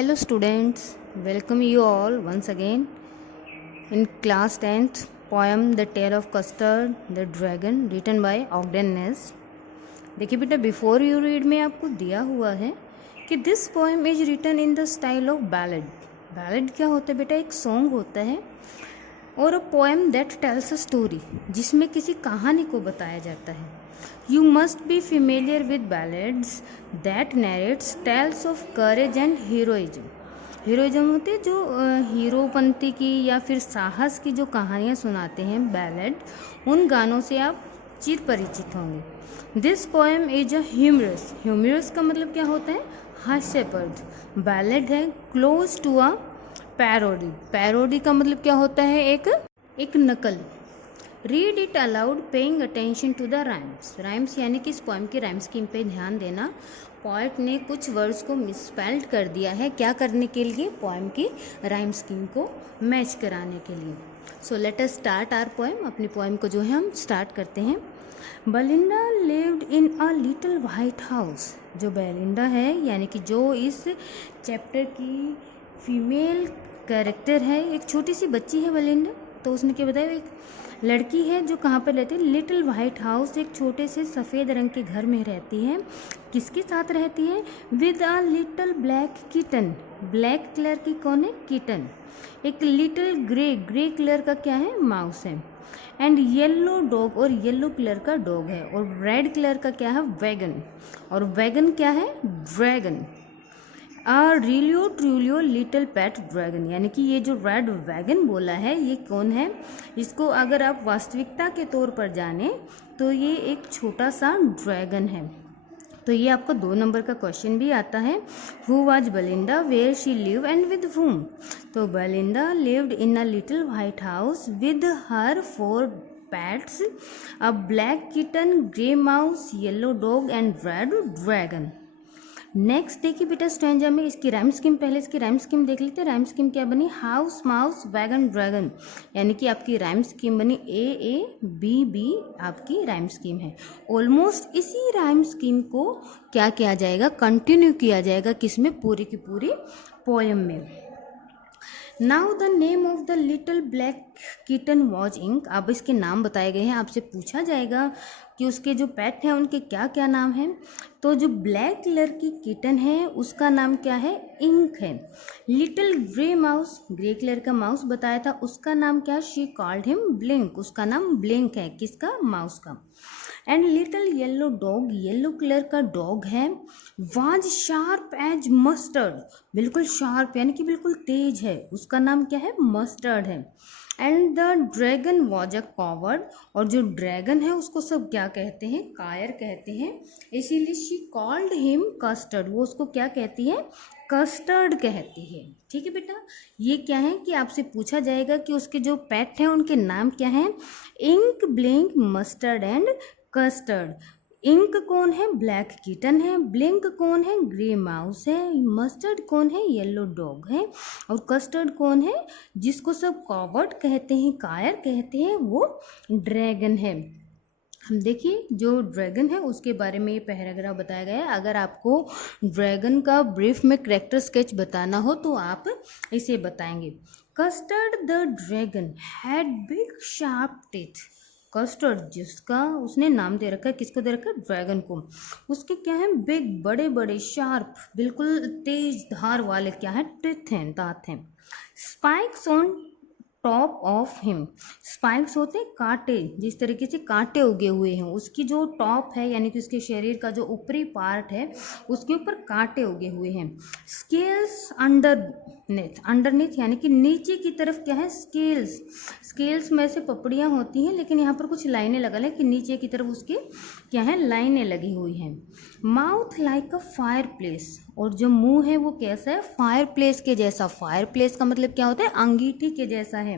Hello students, welcome you all once again in class 10th poem The Tale of Custard the Dragon written by Ogden Ness। देखिए बेटा, before you read में आपको दिया हुआ है कि this poem is written in the style of ballad. Ballad क्या होता है बेटा? एक सॉन्ग होता है और a poem that tells a story, जिसमें किसी कहानी को बताया जाता है। You must be familiar with ballads that narrates tales of courage and heroism। Heroism होते हैं जो हीरोपंती की या फिर साहस की जो कहानियाँ सुनाते हैं, बैलेड, उन गानों से आप चिर परिचित होंगे। This poem is a humorous. Humorous का मतलब क्या होता है? हास्यप्रद। बैलेड है close to a parody. Parody का मतलब क्या होता है? एक नकल। Read it aloud paying attention to the rhymes. Rhymes यानी कि इस पोएम की राइम स्कीम पे ध्यान देना। पोएट ने कुछ वर्ड्स को मिसस्पेल्ड कर दिया है। क्या करने के लिए? पोएम की राइम स्कीम को मैच कराने के लिए। So let us start our poem. अपनी पोएम को जो है हम स्टार्ट करते हैं। Belinda lived in a little white house. जो बेलिंडा है यानी कि जो इस चैप्टर की फीमेल कैरेक्टर है, एक छोटी सी बच्ची है बेलिंडा। तो उसने क्या बताया? एक लड़की है जो कहाँ पर रहती है? लिटिल वाइट हाउस, एक छोटे से सफ़ेद रंग के घर में रहती है। किसके साथ रहती है? With a little black kitten. Black colour की कौन है? किटन। एक लिटिल ग्रे कलर का क्या है? माउस है। एंड येलो डॉग, और येलो कलर का डॉग है। और रेड कलर का क्या है? वैगन। और वैगन क्या है? Dragon. Realio trulio little pet dragon, यानी कि ये जो रेड वैगन बोला है, ये कौन है? इसको अगर आप वास्तविकता के तौर पर जाने तो ये एक छोटा सा ड्रैगन है। तो ये आपको 2 नंबर का क्वेश्चन भी आता है। Who was Belinda, where she live and with whom। तो Belinda lived in a little white house with her 4 pets, a black kitten, grey mouse, yellow dog and red dragon. Next देखिए बेटा, stanza में इसकी rhyme scheme, पहले इसकी rhyme scheme देख लेते हैं। राइम स्कीम क्या बनी? हाउस, माउस, वैगन, ड्रैगन, यानी कि आपकी राइम स्कीम बनी A B आपकी राइम स्कीम है। ऑलमोस्ट इसी राइम स्कीम को क्या किया जाएगा? कंटिन्यू किया जाएगा। किसमें? पूरी की पूरी पोएम में। Now the name of the little black kitten was Ink. अब इसके नाम बताए गए हैं। आपसे पूछा जाएगा कि उसके जो पेट हैं उनके क्या क्या नाम हैं। तो जो ब्लैक कलर की किटन है उसका नाम क्या है? इंक है। Little grey mouse, grey colour का माउस बताया था, उसका नाम क्या है? She called him blink. उसका नाम ब्लिंक है। किसका? माउस का। And little yellow dog, yellow colour का डॉग है। वाज शार्प एज मस्टर्ड, बिल्कुल शार्प यानी कि बिल्कुल तेज है। उसका नाम क्या है? मस्टर्ड है। And the dragon was a coward, और जो ड्रैगन है उसको सब क्या कहते हैं? कायर कहते हैं। इसीलिए शी कॉल्ड हिम कस्टर्ड, वो उसको क्या कहती है? कस्टर्ड कहती है। ठीक है बेटा, ये क्या है कि आपसे पूछा जाएगा कि उसके जो पेट हैं उनके नाम क्या हैं? Ink, Blink, Mustard and Custard. Ink कौन है? ब्लैक किटन है। ब्लिंक कौन है? ग्रे माउस है। मस्टर्ड कौन है? येलो डॉग है। और कस्टर्ड कौन है? जिसको सब कॉवर्ड कहते हैं, कायर कहते हैं, वो ड्रैगन है। हम देखिए, जो ड्रैगन है उसके बारे में ये पैराग्राफ बताया गया है। अगर आपको ड्रैगन का ब्रीफ में कैरेक्टर स्केच बताना हो तो आप इसे बताएंगे। Custard the dragon had big sharp teeth. Custard, जिसका उसने नाम दे रखा है, किसको दे रखा है? ड्रैगन को। उसके क्या है? बिग, बड़े बड़े, शार्प, बिल्कुल तेज धार वाले क्या है? टीथ हैं, दांत हैं। Spikes on top of him, spikes होते हैं कांटे, जिस तरीके से कांटे उगे हुए हैं, उसकी जो टॉप है यानी कि उसके शरीर का जो ऊपरी पार्ट है उसके ऊपर कांटे उगे हुए हैं। स्केल्स अंडरनेथ, अंडरनेथ यानी कि नीचे की तरफ क्या है? स्केल्स, स्केल्स में से पपड़ियाँ होती हैं, लेकिन यहाँ पर कुछ लाइनें लगल है कि नीचे की तरफ उसके क्या है? लाइनें लगी हुई हैं। Mouth like a fire place, और जो मुंह है वो कैसा है? फायर प्लेस के जैसा। फायर प्लेस का मतलब क्या होता है? अंगीठी के जैसा है।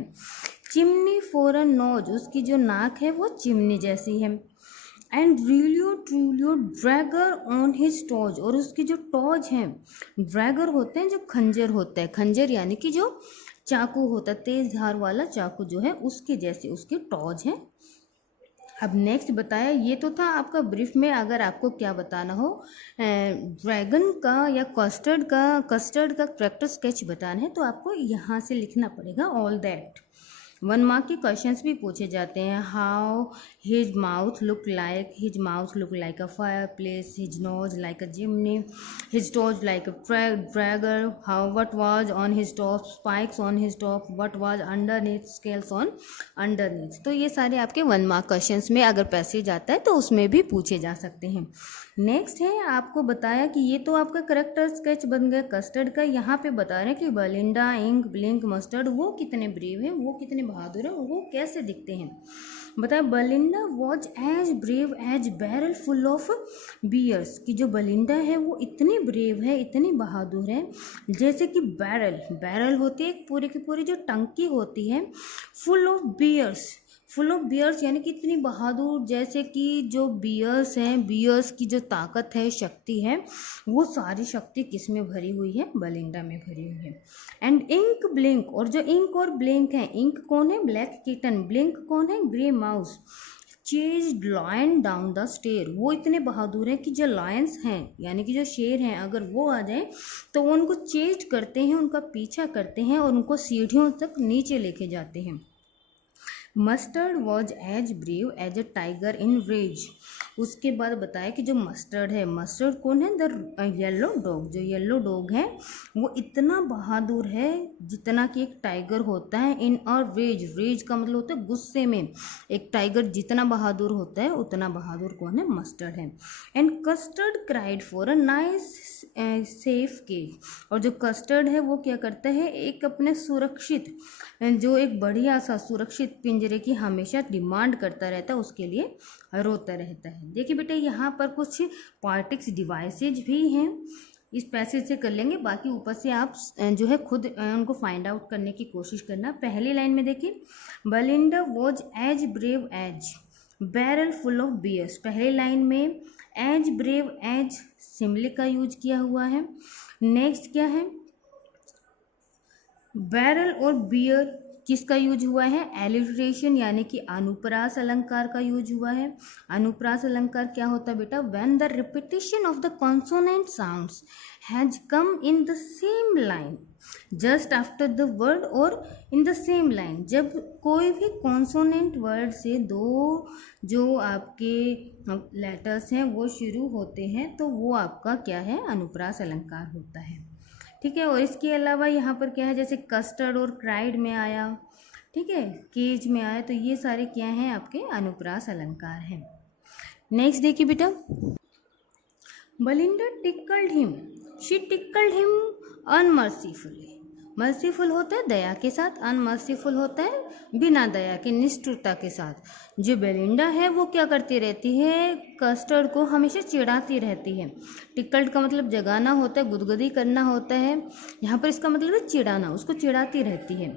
चिमनी फॉर अ नोज, उसकी जो नाक है वो चिमनी जैसी है। एंड रिलियो ट्रूलियो ड्रैगर ऑन हिज टॉज, और उसकी जो टॉज हैं, ड्रैगर होते हैं जो खंजर होता है, खंजर यानी कि जो चाकू होता है, तेज धार वाला चाकू जो है, उसके जैसे उसकी टॉज है। अब नेक्स्ट बताया, ये तो था आपका ब्रीफ में। अगर आपको क्या बताना हो, ड्रैगन का या कस्टर्ड का कैरेक्टर स्केच बताना है तो आपको यहाँ से लिखना पड़ेगा ऑल दैट। 1 मार्क के क्वेश्चंस भी पूछे जाते हैं। How his mouth look like a fire place, his nose like a Jimny, his toes like a Drager, how what was on his top, spikes on his top, what was underneath, scales on underneath. तो ये सारे आपके 1 mark questions में अगर passage आता है तो उसमें भी पूछे जा सकते हैं। नेक्स्ट है, आपको बताया कि ये तो आपका करेक्टर स्केच बन गया कस्टर्ड का। यहाँ पे बता रहे हैं कि बलिंडा, इंक, ब्लिंक, मस्टर्ड वो कितने ब्रेव हैं, वो कितने बहादुर हैं, वो कैसे दिखते हैं। बताया Belinda was as brave as barrel full of bears, कि जो बलिंडा है वो इतनी ब्रेव है, इतनी बहादुर है, जैसे कि बैरल होती है एक पूरी की पूरी जो टंकी होती है, फुल ऑफ बियर्स यानी कि इतनी बहादुर, जैसे कि जो बियर्स हैं, बियर्स की जो ताकत है, शक्ति है, वो सारी शक्ति किस में भरी हुई है, बलिंडा में भरी हुई है। एंड इंक, ब्लिंक, और जो इंक और ब्लिंक है, इंक कौन है, ब्लैक किटन, ब्लिंक कौन है, grey mouse, chased lion down the stair, वो इतने बहादुर हैं कि जो लायंस हैं यानी कि जो शेर हैं, अगर वो आ जाए तो वो उनको चेज्ड करते हैं, उनका पीछा करते हैं और उनको सीढ़ियों तक नीचे लेके जाते हैं। Mustard was as brave as a tiger in rage. उसके बाद बताया कि जो मस्टर्ड है, मस्टर्ड कौन है, द येलो डॉग, जो येलो डॉग है वो इतना बहादुर है जितना कि एक टाइगर होता है इन अ रेज का मतलब होता है गुस्से में। एक टाइगर जितना बहादुर होता है उतना बहादुर कौन है, मस्टर्ड है। And Custard cried for a nice safe cage, और जो कस्टर्ड है वो क्या करता है, एक अपने सुरक्षित, जो एक बढ़िया सा सुरक्षित पिंजरे की हमेशा डिमांड करता रहता है, उसके लिए रोता रहता है। देखिए बेटे यहाँ पर कुछ पॉलिटिक्स डिवाइसेज भी हैं, इस पैसेज से कर लेंगे, बाकी ऊपर से आप जो है खुद उनको फाइंड आउट करने की कोशिश करना। पहली लाइन में देखिए, Belinda was as brave as barrel full of bears. पहली लाइन में एज ब्रेव एज सिमले का यूज किया हुआ है। नेक्स्ट क्या है, बैरल और बियर किसका यूज हुआ है, एलिट्रेशन यानी कि अनुप्रास अलंकार का यूज हुआ है। अनुप्रास अलंकार क्या होता है बेटा, when the repetition of the consonant sounds has come in the same line just after the word और इन द सेम लाइन। जब कोई भी कॉन्सोनेंट वर्ड से दो जो आपके लेटर्स हैं वो शुरू होते हैं तो वो आपका क्या है, अनुप्रास अलंकार होता है। ठीक है, और इसके अलावा यहाँ पर क्या है, जैसे कस्टर्ड और क्राइड में आया, ठीक है, केज में आया, तो ये सारे क्या हैं, आपके अनुप्रास अलंकार हैं। नेक्स्ट देखिए बेटा, Belinda tickled him, she tickled him unmercifully. Merciful होता है दया के साथ, अनमर्सीफुल होता है बिना दया के, निष्ठुरता के साथ। जो बेलिंडा है वो क्या करती रहती है, कस्टर्ड को हमेशा चिढ़ाती रहती है। टिक्कल्ड का मतलब जगाना होता है, गुदगुदी करना होता है, यहाँ पर इसका मतलब है चिढ़ाना, उसको चिढ़ाती रहती है।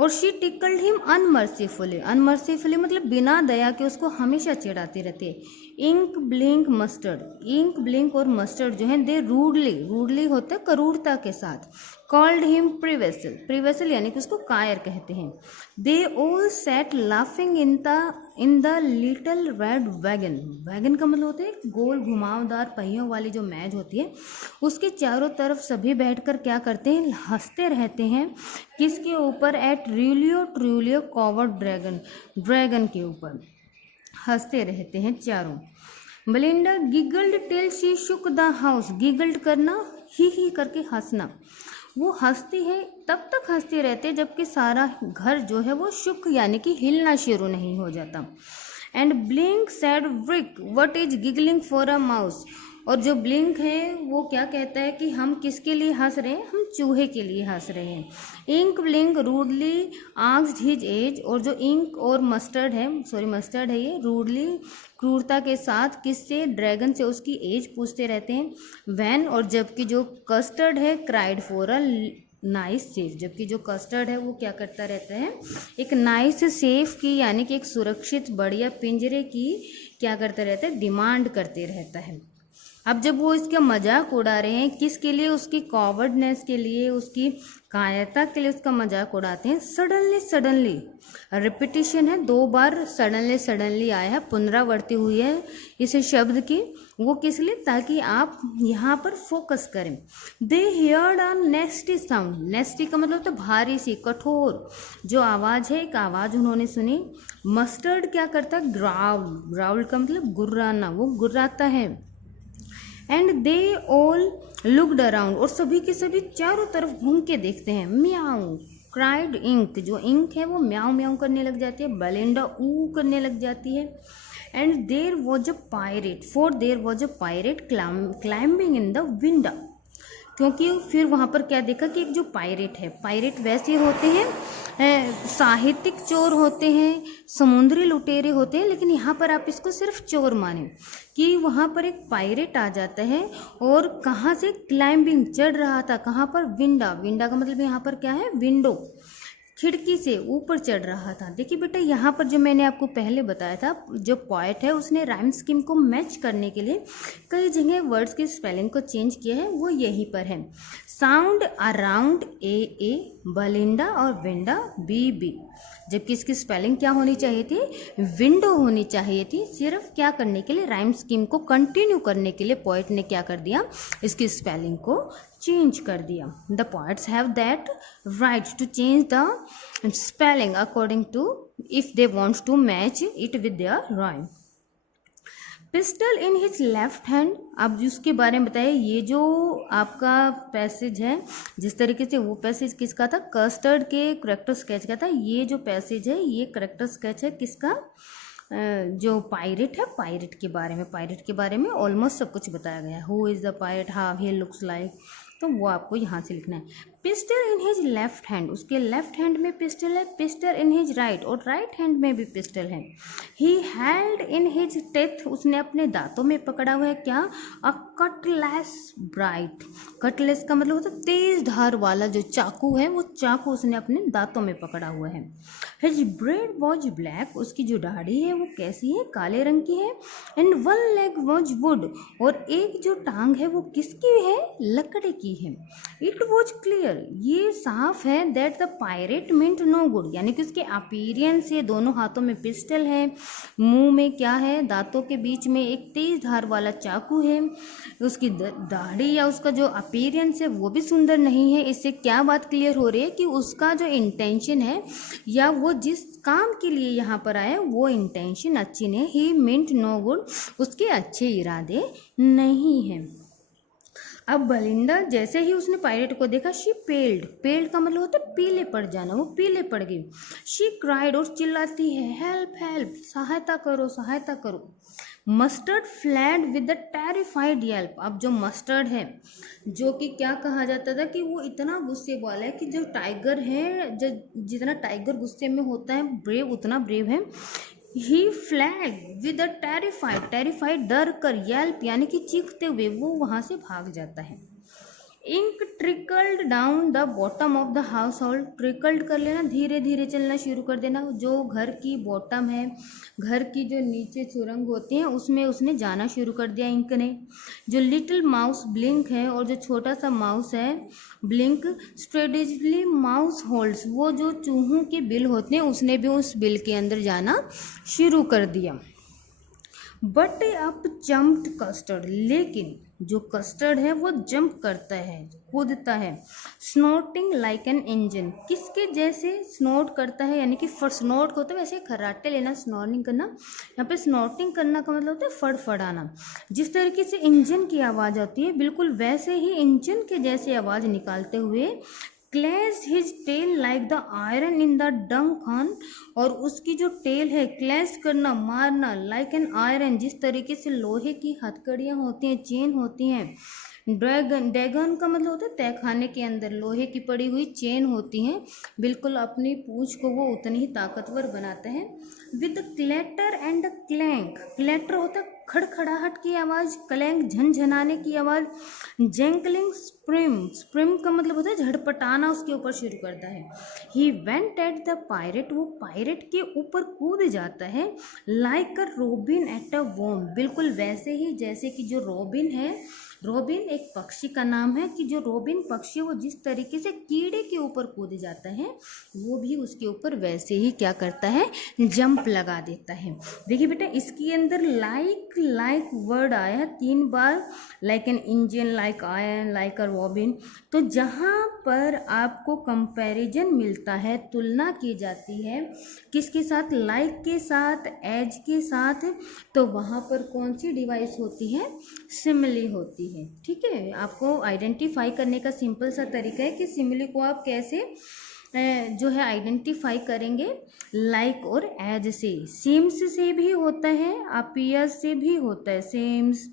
और शी टिक्कल्ड हिम अनमर्सीफुली, अनमर्सीफुली मतलब बिना दया के उसको हमेशा चिढ़ाती रहती है। Ink, Blink, Mustard, Ink, Blink और मस्टर्ड जो है दे रूडली होता है करूरता के साथ। कॉल्ड हिम प्रिवेसल यानी कि उसको कायर कहते हैं। They all sat laughing in the little red wagon, wagon का मतलब होता है गोल घुमावदार पहियों वाली जो मेज होती है, उसके चारों तरफ सभी बैठकर क्या करते हैं, हंसते रहते हैं। किसके ऊपर, एट ट्रूलियो कॉवर्ड ड्रैगन के ऊपर हंसते रहते हैं चारों। Belinda giggled till she shook the house, giggled करना, ही करके हंसना, वो हंसती है तब तक हंसते रहते हैं जबकि सारा घर जो है वो शुक यानी कि हिलना शुरू नहीं हो जाता। And blink sad brick what is giggling for a mouse, और जो ब्लिंक है वो क्या कहता है कि हम किसके लिए हंस रहे हैं, हम चूहे के लिए हंस रहे हैं। Ink Blink rudely asked his age, और जो इंक और मस्टर्ड है ये रूडली क्रूरता के साथ किससे, ड्रैगन से उसकी एज पूछते रहते हैं। वैन, और जबकि जो कस्टर्ड है cried for a nice safe, जबकि जो कस्टर्ड है वो क्या करता रहता है, एक नाइस सेफ की यानी कि एक सुरक्षित बढ़िया पिंजरे की क्या करता रहता है, डिमांड करते रहता है। अब जब वो इसका मजाक उड़ा रहे हैं, किसके लिए? उसकी कॉवर्डनेस के लिए, उसकी कायरता के लिए उसका मजाक उड़ाते हैं। सडनली सडनली, रिपीटिशन है, 2 बार सडनली सडनली आया है, पुनरावृत्ति हुई है इस शब्द की। वो किस लिए? ताकि आप यहाँ पर फोकस करें। दे हियर्ड अ नेस्टी साउंड। नेस्टी का मतलब होता है भारी सी, कठोर जो आवाज़ है, एक आवाज़ उन्होंने सुनी। मस्टर्ड क्या करता है? ग्राउल। ग्राउल का मतलब गुर्राना, वो गुर्राता है। And they all looked around, और सभी के सभी चारों तरफ घूम के देखते हैं। म्याऊ क्राइड इंक, जो इंक है वो म्याऊ म्याऊ करने लग जाती है। बेलिंडा ऊ करने लग जाती है। And there was a pirate, for there was a pirate climbing in the window, क्योंकि फिर वहाँ पर क्या देखा कि एक जो पायरेट है, पायरेट वैसे होते हैं साहित्यिक चोर होते हैं, समुद्री लुटेरे होते हैं, लेकिन यहाँ पर आप इसको सिर्फ चोर माने कि वहाँ पर एक पायरेट आ जाता है और कहाँ से? क्लाइंबिंग, चढ़ रहा था। कहाँ पर? विंडा। विंडा का मतलब यहाँ पर क्या है? विंडो, खिड़की से ऊपर चढ़ रहा था। देखिए बेटा, यहाँ पर जो मैंने आपको पहले बताया था, जो पोएट है उसने राइम स्कीम को मैच करने के लिए कई जगह वर्ड्स की स्पेलिंग को चेंज किया है, वो यहीं पर है। साउंड अराउंड ए, बलिंडा और विंडा बी। जबकि इसकी स्पेलिंग क्या होनी चाहिए थी? विंडो होनी चाहिए थी। सिर्फ क्या करने के लिए? राइम स्कीम को कंटिन्यू करने के लिए पोएट ने क्या कर दिया? इसकी स्पेलिंग को चेंज कर दिया। The poets have that right to change the spelling according to, if they want to match it with their rhyme. Pistol in his left hand, अब उसके बारे में बताइए। ये जो आपका पैसेज है, जिस तरीके से वो पैसेज किसका था? कस्टर्ड के करेक्टर स्केच का था। ये जो पैसेज है ये करेक्टर स्केच है किसका? जो पायरेट है, पायरेट के बारे में। पायरेट के बारे में ऑलमोस्ट सब कुछ बताया गया है। Who is the pirate, how he looks like, तो वो आपको यहाँ से लिखना है। Pistol in his left hand, उसके लेफ्ट हैंड में पिस्टल है। पिस्टल इन हिज राइट, और राइट हैंड में भी पिस्टल है। He held in his teeth, उसने अपने दांतों में पकड़ा हुआ है क्या? अ कटलेस ब्राइट। कटलेस का मतलब होता है तेज धार वाला जो चाकू है, वो चाकू उसने अपने दांतों में पकड़ा हुआ है। हिज ब्रेड वॉज ब्लैक, उसकी जो दाढ़ी है वो कैसी है? काले रंग की है। And one leg was would, और एक जो टांग है वो किसकी है? लकड़ी की है। इट वॉज क्लियर, ये साफ है, that the pirate meant no good, यानी कि उसके अपीरियंस से, दोनों हाथों में पिस्टल है, मुंह में क्या है? दांतों के बीच में एक तेज धार वाला चाकू है। उसकी दाढ़ी या उसका जो अपीरियंस है वो भी सुंदर नहीं है। इससे क्या बात क्लियर हो रही है कि उसका जो इंटेंशन है या वो जिस काम के लिए यहाँ पर आया वो इंटेंशन अच्छी नहीं। ही मींट नो गुड, उसके अच्छे इरादे नहीं हैं। अब बलिंदा जैसे ही उसने पायरेट को देखा, शी पेल्ड, पेल्ड का मतलब होता है पीले पड़ जाना, वो पीले पड़ गई। शी क्राइड, और चिल्लाती है, हेल्प हेल्प, सहायता करो सहायता करो। Mustard fled with the terrified Yelp, अब जो मस्टर्ड है, जो कि क्या कहा जाता था कि वो इतना गुस्से वाला है कि जो टाइगर है, जो जितना टाइगर गुस्से में होता है ब्रेव, उतना ब्रेव है। He fled with a terrified, terrified डर कर, येल्प यानी कि चीखते हुए वो वहाँ से भाग जाता है। Ink trickled down the bottom of the household, trickled कर लेना, धीरे धीरे चलना शुरू कर देना। जो घर की बॉटम है, घर की जो नीचे सुरंग होती हैं उसमें उसने जाना शुरू कर दिया इंक ने। जो लिटिल माउस ब्लिंक है, और जो छोटा सा माउस है ब्लिंक, स्ट्रेटेजिकली माउस होल्ड्स, वो जो चूहों के बिल होते हैं उसने भी उस बिल के अंदर जाना शुरू कर दिया। बट अप जम्प्ड कस्टर्ड, लेकिन जो कस्टर्ड है वो जंप करता है, कूदता है। स्नोटिंग लाइक एन इंजन, किसके जैसे? स्नोट करता है, यानी कि स्नोट होता है वैसे खर्राटे लेना, स्नोरिंग करना। यहाँ पे स्नोटिंग करना का मतलब होता है फड़फड़ाना। जिस तरीके से इंजन की आवाज़ आती है बिल्कुल वैसे ही इंजन के जैसे आवाज़ निकालते हुए clashed his tail like the iron in the dungeon, और उसकी जो टेल है, क्लैश करना, मारना, लाइक एन आयरन, जिस तरीके से लोहे की हथकड़ियाँ होती हैं, चेन होती हैं। ड्रैगन, डैगन का मतलब होता है तहखाने के अंदर लोहे की पड़ी हुई चेन होती हैं, बिल्कुल अपनी पूंछ को वो उतनी ही ताकतवर बनाते हैं। With clatter and clank, clatter होता है खड़खड़ाहट की आवाज़, क्लैंक झनझनाने की आवाज़, जेंकलिंग स्प्रिम, स्प्रिम का मतलब होता है झड़पटाना, उसके ऊपर शुरू करता है। He went at the pirate, वो पायरेट के ऊपर कूद जाता है। Like a robin at a worm, बिल्कुल वैसे ही जैसे कि जो रॉबिन है, रॉबिन एक पक्षी का नाम है, कि जो रॉबिन पक्षी वो जिस तरीके से कीड़े के ऊपर कूद जाता है वो भी उसके ऊपर वैसे ही क्या करता है, जंप लगा देता है। देखिए बेटा इसके अंदर लाइक वर्ड आया है 3 बार, like an engine, like iron, like a robin. तो जहाँ पर आपको कंपैरिजन मिलता है, तुलना की जाती है किसके साथ, लाइक के साथ, एज के साथ, तो वहाँ पर कौन सी डिवाइस होती है, सिमिली होती है। ठीक है, आपको आइडेंटिफाई करने का सिंपल सा तरीका है कि सिमिली को आप कैसे जो है आइडेंटिफाई करेंगे, लाइक और एज से। सीम्स से भी होता है, अपीयर्स से भी होता है, सेम्स,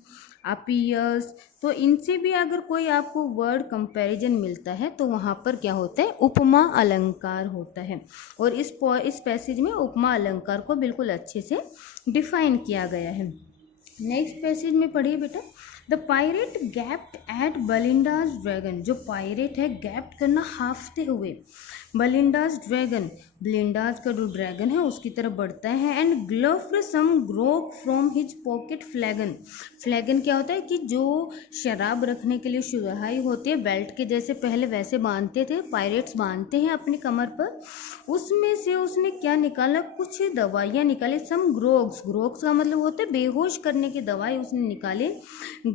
अपीयर्स, तो इनसे भी अगर कोई आपको वर्ड कंपैरिजन मिलता है तो वहाँ पर क्या होता है, उपमा अलंकार होता है। और इस पैसेज में उपमा अलंकार को बिल्कुल अच्छे से डिफाइन किया गया है। नेक्स्ट पैसेज में पढ़िए बेटा, the pirate gaped at Belinda's dragon, जो पायरेट है गैप्ड करना, हाफते हुए, बेलिंडाज ड्रैगन, बेलिंडाज का जो ड्रैगन है उसकी तरफ बढ़ता है। And gulped some grog from his pocket flagon, flagon क्या होता है कि जो शराब रखने के लिए सुराही होती है, बेल्ट के जैसे पहले वैसे बांधते थे, पायरेट्स बांधते हैं अपनी कमर पर, उसमें से उसने क्या निकाला, कुछ दवाइयाँ निकाली, सम ग्रोक्स, ग्रोक्स का मतलब होता है बेहोश करने की दवाई उसने निकाले।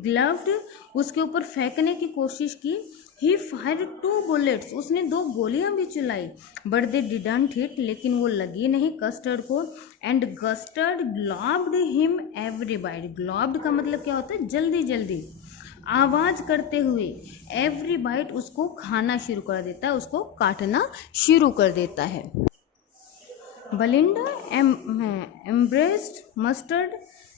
ग्लव्ड, उसके ऊपर फेंकने की कोशिश की। ही फायर 2 बुलेट्स, उसने 2 गोलियां भी चलाई, बट दे डिडंट हिट, लेकिन वो लगी नहीं कस्टर्ड को। And custard gobbled him every bite, gobbled का मतलब क्या होता है, जल्दी जल्दी आवाज करते हुए, एवरी बाइट उसको खाना शुरू कर देता है, उसको काटना शुरू कर देता है। Belinda embraced mustard,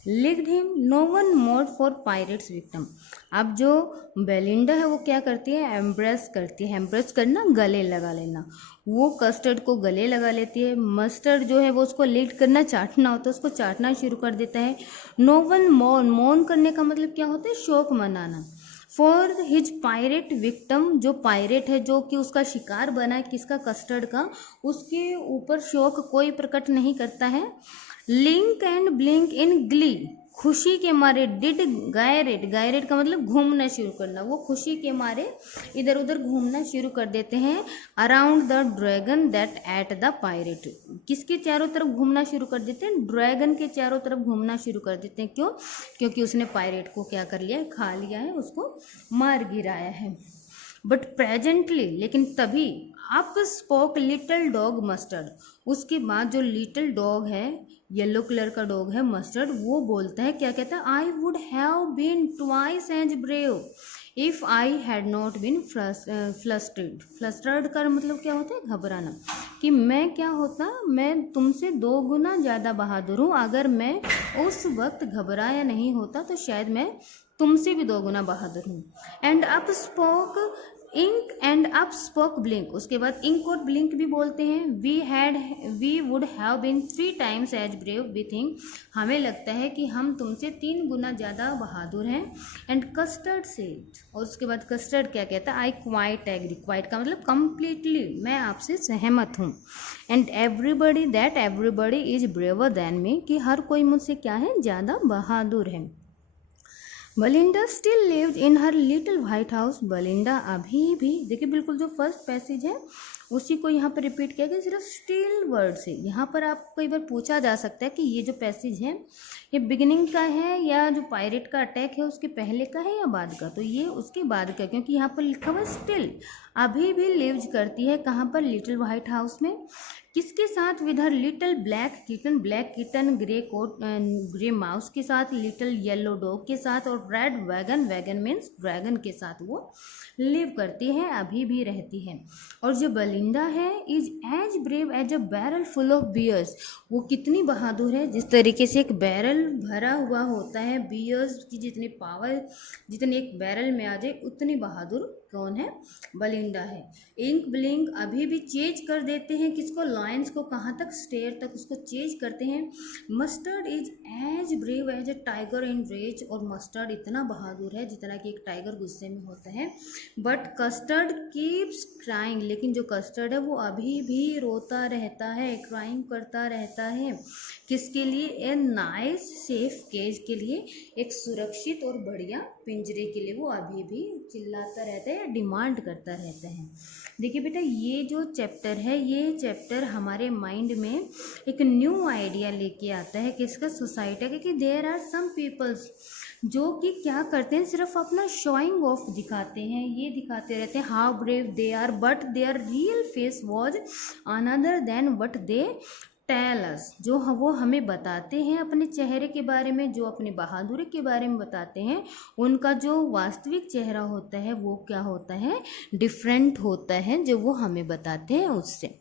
licked him, no one more for pirates victim। अब जो बेलिंडा है वो क्या करती है, एम्ब्रेस करती है, एम्ब्रेस करना गले लगा लेना, वो कस्टर्ड को गले लगा लेती है। मस्टर्ड जो है वो उसको लिक्ड करना, चाटना होता है, उसको चाटना शुरू कर देता है। नो वन मोर्न, मोर्न करने का मतलब क्या होता है, शोक मनाना। फॉर हिज पायरेट विक्टम, जो पायरेट है जो कि उसका शिकार बना है, किसका, कस्टर्ड का, उसके ऊपर शोक कोई प्रकट नहीं करता है। Link and blink in Glee, खुशी के मारे, डिड गायरेट, गायरेट का मतलब घूमना शुरू करना, वो खुशी के मारे इधर उधर घूमना शुरू कर देते हैं। Around the dragon that at the pirate, किसके चारों तरफ घूमना शुरू कर देते हैं, ड्रैगन के चारों तरफ घूमना शुरू कर देते हैं। क्यों, क्योंकि उसने पायरेट को क्या कर लिया है, खा लिया है, उसको मार गिराया है। बट प्रेजेंटली, लेकिन तभी, up spoke little dog Mustard, उसके बाद जो लिटिल डॉग है, येलो कलर का डॉग है मस्टर्ड, वो बोलता है, क्या कहता है, I would have been twice as brave if I had not been flustered. Flustered का मतलब क्या होता है, घबराना, कि मैं क्या होता, मैं तुमसे 2 गुना ज़्यादा बहादुर हूँ, अगर मैं उस वक्त घबराया नहीं होता तो शायद मैं तुमसे भी 2 गुना बहादुर हूँ। And up spoke Ink and up spoke Blink, उसके बाद इंक और ब्लिंक भी बोलते हैं। We would have been 3 times as brave we think, हमें लगता है कि हम तुमसे 3 गुना ज़्यादा बहादुर हैं। एंड कस्टर्ड सेड, और उसके बाद कस्टर्ड क्या कहता है, आई क्वाइट एग्री, क्वाइट का मतलब कंप्लीटली, मैं आपसे सहमत हूँ। And everybody is braver than me, कि हर कोई मुझसे क्या है, ज़्यादा बहादुर है। Belinda still lived in her little white house, Belinda अभी भी, देखिए बिल्कुल जो फर्स्ट पैसेज है उसी को यहाँ पर रिपीट किया गया, सिर्फ स्टिल वर्ड से। यहाँ पर आपको कई बार पूछा जा सकता है कि ये जो पैसेज है ये बिगिनिंग का है या जो पायरेट का अटैक है उसके पहले का है या बाद का, तो ये उसके बाद का, क्योंकि यहाँ पर लिखा हुआ स्टिल, अभी भी लिव्स करती है, कहाँ पर, लिटिल व्हाइट हाउस में। किसके साथ, with her little black kitten, black kitten grey coat grey mouse के साथ, लिटिल येलो डॉग के साथ, और red wagon, wagon means dragon के साथ वो लिव करती है, अभी भी रहती है। और जो बेलिंडा है, is as brave as a barrel full of bears, वो कितनी बहादुर है, जिस तरीके से एक बैरल भरा हुआ होता है, बियर्स की जितनी पावर, जितनी एक बैरल में आ जाए उतनी बहादुर कौन है, बेलिंडा है। इंक ब्लिंक अभी भी चेंज कर देते हैं, किसको, लायंस को कहाँ तक, स्टेयर तक उसको चेज करते हैं। Mustard is as brave as a tiger in rage, और मस्टर्ड इतना बहादुर है जितना कि एक टाइगर गुस्से में होता है। बट कस्टर्ड कीप्स क्राइंग, लेकिन जो कस्टर्ड है वो अभी भी रोता रहता है, क्राइंग करता रहता है। किसके लिए? ए नाइस सेफ केज के लिए, एक सुरक्षित और बढ़िया पिंजरे के लिए वो अभी भी चिल्लाता रहता है, डिमांड करता रहता है। देखिए बेटा, ये जो चैप्टर है, ये चैप्टर हमारे माइंड में एक न्यू आइडिया लेके आता है किसका? सोसाइटी का, कि देयर आर सम पीपल्स जो कि क्या करते हैं, सिर्फ अपना शोइंग ऑफ दिखाते हैं, ये दिखाते रहते हैं how brave they are, but their real face was another than what they tell us. जो वो हमें बताते हैं अपने चेहरे के बारे में, जो अपनी बहादुरी के बारे में बताते हैं, उनका जो वास्तविक चेहरा होता है वो क्या होता है? डिफरेंट होता है जो वो हमें बताते हैं उससे।